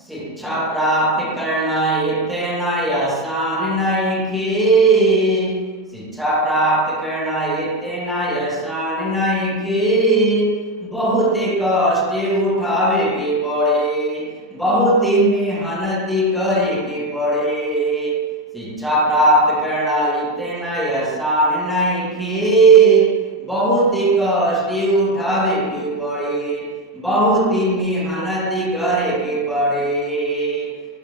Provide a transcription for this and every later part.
शिक्षा प्राप्त करना इतना आसान नइखे। शिक्षा प्राप्त करना इतना आसान नइखे। बहुत कष्ट उठावे के पड़े, बहुत मेहनत करे के पड़े। शिक्षा प्राप्त करना इतना आसान नइखे। बहुत कष्ट उठावे के पड़े, बहुत मेहनत करे के पड़े।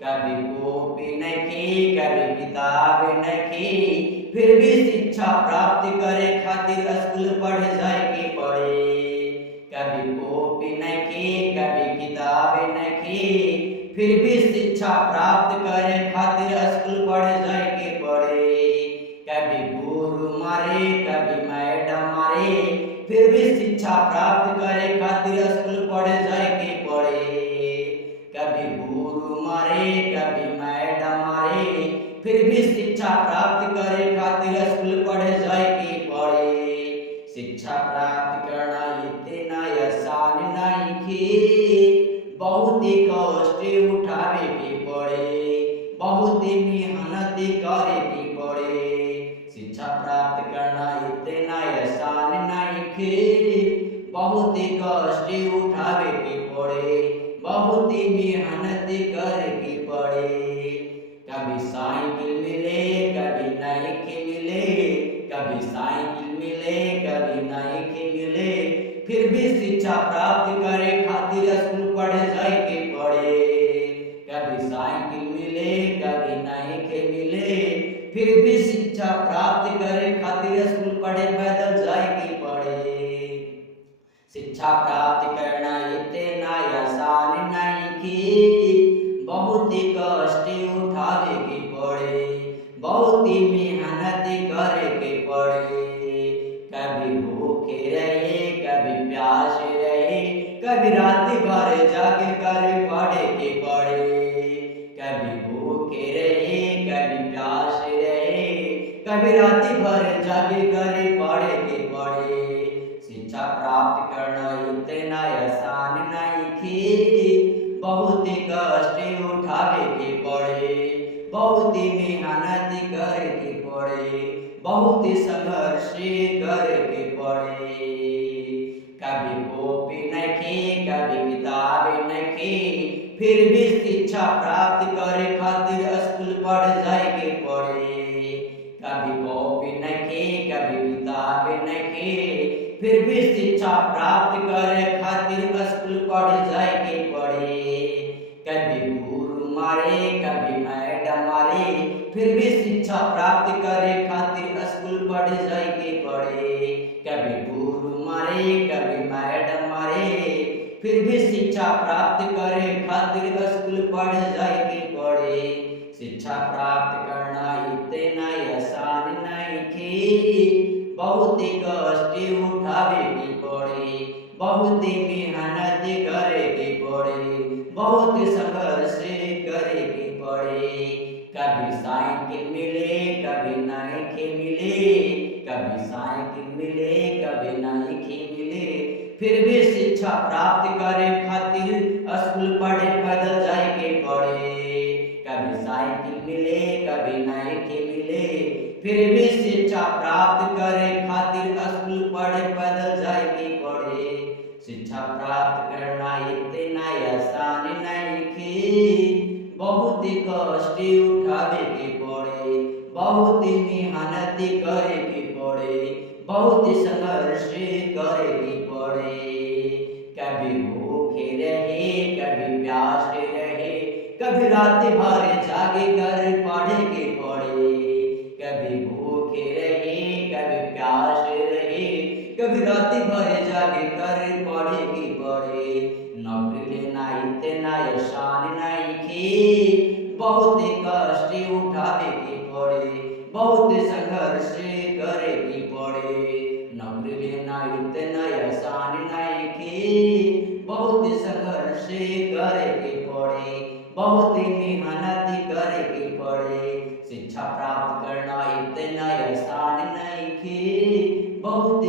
कभी कॉपी नइखे, कभी किताब नइखे, फिर भी शिक्षा प्राप्त करे खातिर स्कूल पढ़े जाए के पड़े। कभी कॉपी नइखे, कभी किताब नइखे, फिर भी शिक्षा प्राप्त करे खातिर स्कूल पढ़े जाए के पड़े। कभी गुरु मारे, कभी मैडम मारे, फिर भी शिक्षा प्राप्त करे खातिर स्कूल पढ़े जाए के पड़े। कभी गुरु मारे, कभी मैडम मारे, फिर भी शिक्षा प्राप्त करे खातिर स्कूल पढ़े जाए के पड़े। शिक्षा प्राप्त करना इतना आसान नइखे। बहुत कष्ट उठावे के पड़े, बहुत मेहनत करे के पड़े। शिक्षा प्राप्त करना इतना आसान नइखे। बहुत कष्ट उठावे के पड़े, बहुत मेहनत करे के पड़े। कभी साइकिल मिले, कभी नइखे मिले, कभी साइकिल मिले, कभी नइखे मिले, फिर भी शिक्षा प्राप्त करे खातिर स्कूल पढ़े जाए के पड़े। कभी साइकिल मिले, कभी नइखे मिले, फिर भी शिक्षा प्राप्त करे खातिर स्कूल पढ़े पैदल जाए के पड़े। शिक्षा प्राप्त करना इतना आसान नइखे। बहुत कष्ट उठावे के पड़े, बहुत मेहनत करे के पड़े। कभी भूखे रहे, कभी प्यासे रहे, कभी रात भर जागे कर पढ़े के पड़े। कभी भूखे रहे, कभी प्यासे रहे, कभी रात भर जागे कर पढ़े के पड़े। शिक्षा प्राप्त करना इतना आसान नइखे। बहुत कष्ट उठावे के पड़े, बहुत मेहनत करे के पड़े, बहुत संघर्ष करे के पड़े। कभी कॉपी नइखे, कभी किताब नइखे, फिर भी शिक्षा प्राप्त करे खातिर स्कूल पढ़े जाए के पड़े। कभी कॉपी नइखे, कभी किताब नइखे, फिर भी शिक्षा प्राप्त करे खातिर स्कूल पढ़े जाए के पड़े। कभी गुरु मारे, कभी मैडम मारे, फिर भी शिक्षा प्राप्त करे खातिर स्कूल पढ़े जाए के पड़े। कभी गुरु मारे, कभी मैडम मारे, फिर भी शिक्षा प्राप्त करे खातिर स्कूल पढ़े जाए के पड़े। शिक्षा प्राप्त करना इतना आसान नइखे। बहुत कष्ट उठावे के पड़े, बहुत मेहनत करे के पड़े, बहुत संघर्ष करे के पड़े। कभी साइकिल मिले, कभी नइखे मिले, कभी साइकिल मिले, कभी नइखे मिले, फिर भी शिक्षा प्राप्त करे खातिर स्कूल पढ़े पैदल जाए के पड़े। कभी साइकिल मिले, कभी नइखे मिले, फिर भी शिक्षा प्राप्त करे खातिर स्कूल पढ़े पैदल जाए के पड़े। शिक्षा प्राप्त करना इतना आसान नइखे। बहुत कष्ट उठावे के पड़े, बहुत मेहनत करे के पड़े, बहुत संघर्ष करे के पड़े। कभी भूखे रहे, कभी प्यासे रहे, कभी रात भर जागे कर पढ़े के पड़े। कभी भूखे रहे, कभी प्यासे रहे, कभी रात भर जागे कर पढ़े के पड़े। नौकरी लेना इतना आसान नइखे। बहुत कष्ट उठावे के पड़े, बहुत संघर्ष करे के पड़े। नौकरी लेना इतना आसान नइखे। बहुत संघर्ष करे के पड़े, बहुत मेहनत करे के पड़े। शिक्षा प्राप्त करना इतना आसान नइखे। बहुत